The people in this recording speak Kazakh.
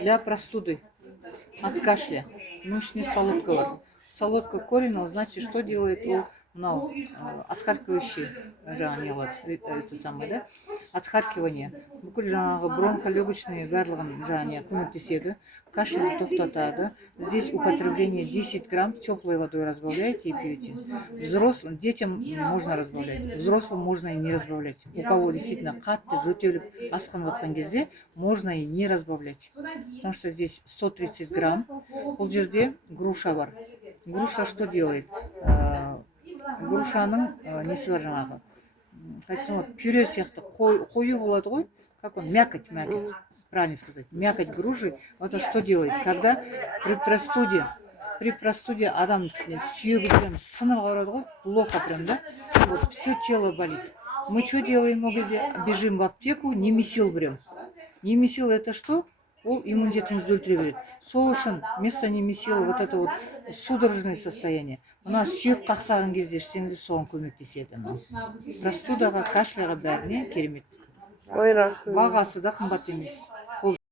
для простуды, от кашля. Мышечный солодка бар. Солодка корень, ол значит, что делает ол мынау отхаркивающий жаңағы не это самое, да? Отхаркивание. Бүкіл жаңағы бронхолегочные барлығын жаңағы көмектеседі. Кашль тоқтатады. Здесь употребление 10 грамм теплой водой разбавляете и пьете. Взрослым, детям можно разбавлять, взрослым можно и не разбавлять. У кого действительно қатты жөтеліп асқыныватқан кезде можно и не разбавлять. Потому что здесь 130 грамм. Бұл жерде груша бар. Груша что делает? Грушаның несі бар жаңағы. Хотим пюре сияқты қою болады ғой. Как он? Мякоть. Правильно сказать. Мякоть груши. Вот это что делает? Когда при простуде адам сүйегі прям сынып ауырады ғой. Плохо прям, да? Вот все тело болит. Мы что делаем в кезде? Бежим в аптеку, немесил берем. Немесил это что? Ол иммунитетіңізді өлтіре береді. Сол үшін вместо немесила вот это вот судорожное состояние. У нас сүйек қақсаған кезде ішсеңіз соған көмектеседі. Простудаға, кашляға бәріне керемет. Ой, рахмет. Бағасы да қымбат емес.